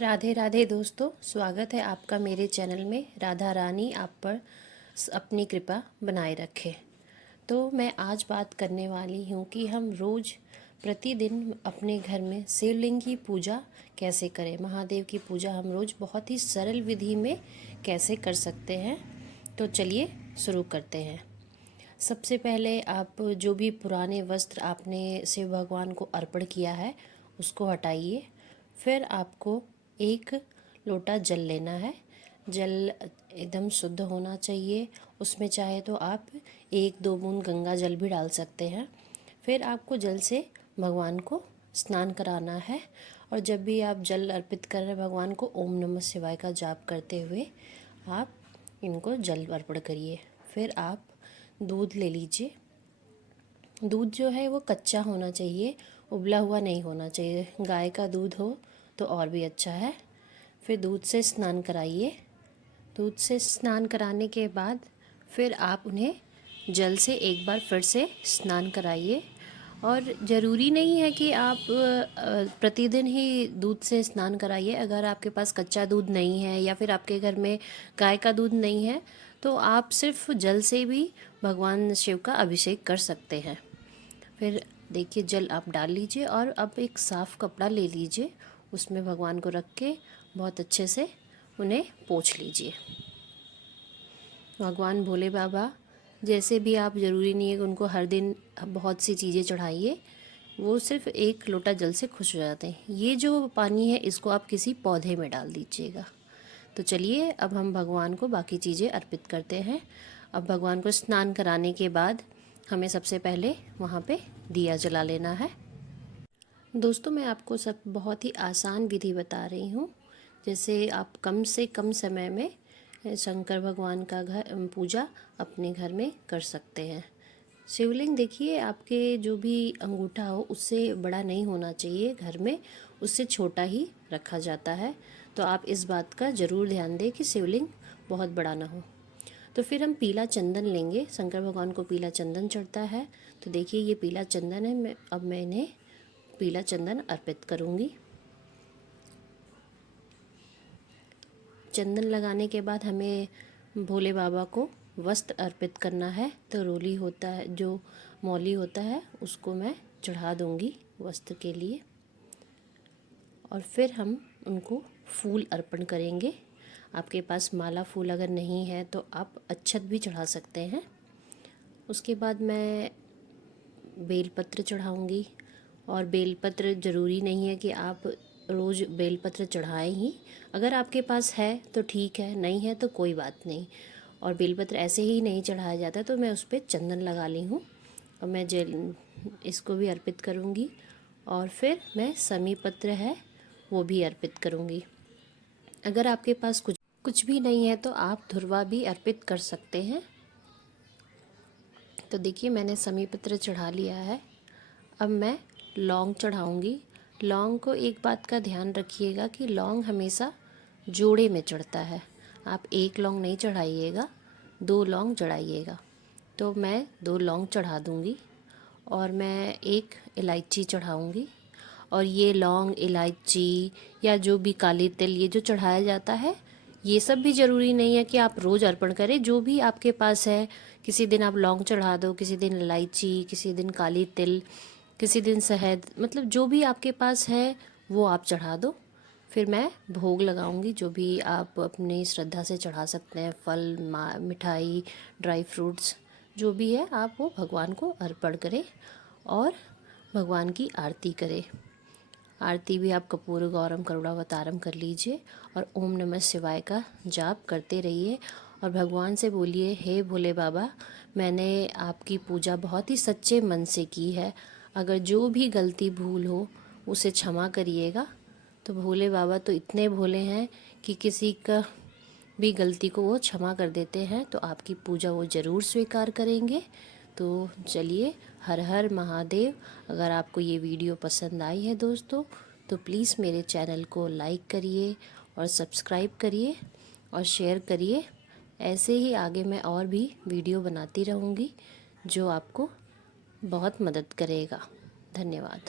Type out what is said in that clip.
राधे राधे दोस्तों, स्वागत है आपका मेरे चैनल में। राधा रानी आप पर अपनी कृपा बनाए रखे। तो मैं आज बात करने वाली हूँ कि हम रोज़ प्रतिदिन अपने घर में शिवलिंग की पूजा कैसे करें। महादेव की पूजा हम रोज़ बहुत ही सरल विधि में कैसे कर सकते हैं। तो चलिए शुरू करते हैं। सबसे पहले आप जो भी पुराने वस्त्र आपने शिव भगवान को अर्पण किया है उसको हटाइए। फिर आपको एक लोटा जल लेना है। जल एकदम शुद्ध होना चाहिए। उसमें चाहे तो आप 1-2 बूंद गंगा जल भी डाल सकते हैं। फिर आपको जल से भगवान को स्नान कराना है। और जब भी आप जल अर्पित कर रहे भगवान को, ओम नमः शिवाय का जाप करते हुए आप इनको जल अर्पण करिए। फिर आप दूध ले लीजिए। दूध जो है वो कच्चा होना चाहिए, उबला हुआ नहीं होना चाहिए। गाय का दूध हो तो और भी अच्छा है। फिर दूध से स्नान कराइए। दूध से स्नान कराने के बाद फिर आप उन्हें जल से एक बार फिर से स्नान कराइए। और ज़रूरी नहीं है कि आप प्रतिदिन ही दूध से स्नान कराइए। अगर आपके पास कच्चा दूध नहीं है या फिर आपके घर में गाय का दूध नहीं है तो आप सिर्फ जल से भी भगवान शिव का अभिषेक कर सकते हैं। फिर देखिए जल आप डाल लीजिए और अब एक साफ़ कपड़ा ले लीजिए, उसमें भगवान को रख के बहुत अच्छे से उन्हें पोंछ लीजिए। भगवान भोले बाबा जैसे भी आप, ज़रूरी नहीं है कि उनको हर दिन बहुत सी चीज़ें चढ़ाइए, वो सिर्फ एक लोटा जल से खुश हो जाते हैं। ये जो पानी है इसको आप किसी पौधे में डाल दीजिएगा। तो चलिए अब हम भगवान को बाकी चीज़ें अर्पित करते हैं। अब भगवान को स्नान कराने के बाद हमें सबसे पहले वहाँ पे दिया जला लेना है। दोस्तों मैं आपको सब बहुत ही आसान विधि बता रही हूँ, जैसे आप कम से कम समय में शंकर भगवान का पूजा अपने घर में कर सकते हैं। शिवलिंग देखिए आपके जो भी अंगूठा हो उससे बड़ा नहीं होना चाहिए, घर में उससे छोटा ही रखा जाता है। तो आप इस बात का ज़रूर ध्यान दें कि शिवलिंग बहुत बड़ा ना हो। तो फिर हम पीला चंदन लेंगे। शंकर भगवान को पीला चंदन चढ़ता है। तो देखिए ये पीला चंदन है। अब मैं इन्हें पीला चंदन अर्पित करूँगी। चंदन लगाने के बाद हमें भोले बाबा को वस्त्र अर्पित करना है। तो रोली होता है, जो मौली होता है, उसको मैं चढ़ा दूँगी वस्त्र के लिए। और फिर हम उनको फूल अर्पण करेंगे। आपके पास माला फूल अगर नहीं है तो आप अक्षत भी चढ़ा सकते हैं। उसके बाद मैं बेलपत्र चढ़ाऊँगी। और बेलपत्र ज़रूरी नहीं है कि आप रोज़ बेलपत्र चढ़ाएं ही। अगर आपके पास है तो ठीक है, नहीं है तो कोई बात नहीं। और बेलपत्र ऐसे ही नहीं चढ़ाया जाता, तो मैं उस पर चंदन लगा ली हूँ और मैं इसको भी अर्पित करूँगी। और फिर मैं समी पत्र है वो भी अर्पित करूँगी। अगर आपके पास कुछ भी नहीं है तो आप धुर्वा भी अर्पित कर सकते हैं। तो देखिए मैंने समी पत्र चढ़ा लिया है। अब मैं लौंग चढ़ाऊँगी। लौंग को एक बात का ध्यान रखिएगा कि लौंग हमेशा जोड़े में चढ़ता है। आप एक लौंग नहीं चढ़ाइएगा, 2 लौंग चढ़ाइएगा। तो मैं 2 लौंग चढ़ा दूँगी और मैं एक इलायची चढ़ाऊँगी। और ये लौंग, इलायची या जो भी काली तिल ये जो चढ़ाया जाता है, ये सब भी ज़रूरी नहीं है कि आप रोज़ अर्पण करें। जो भी आपके पास है, किसी दिन आप लौंग चढ़ा दो, किसी दिन इलायची, किसी दिन काली तिल, किसी दिन शहद, मतलब जो भी आपके पास है वो आप चढ़ा दो। फिर मैं भोग लगाऊंगी। जो भी आप अपनी श्रद्धा से चढ़ा सकते हैं, फल, मिठाई, ड्राई फ्रूट्स, जो भी है आप वो भगवान को अर्पण करें और भगवान की आरती करें। आरती भी आप कपूर गौरम करुणावतारम कर लीजिए और ओम नमः शिवाय का जाप करते रहिए। और भगवान से बोलिए, हे भोले बाबा, मैंने आपकी पूजा बहुत ही सच्चे मन से की है। अगर जो भी गलती भूल हो उसे क्षमा करिएगा। तो भोले बाबा तो इतने भोले हैं कि किसी का भी गलती को वो क्षमा कर देते हैं। तो आपकी पूजा वो ज़रूर स्वीकार करेंगे। तो चलिए, हर हर महादेव। अगर आपको ये वीडियो पसंद आई है दोस्तों तो प्लीज़ मेरे चैनल को लाइक करिए और सब्सक्राइब करिए और शेयर करिए। ऐसे ही आगे मैं और भी वीडियो बनाती रहूँगी जो आपको बहुत मदद करेगा। धन्यवाद।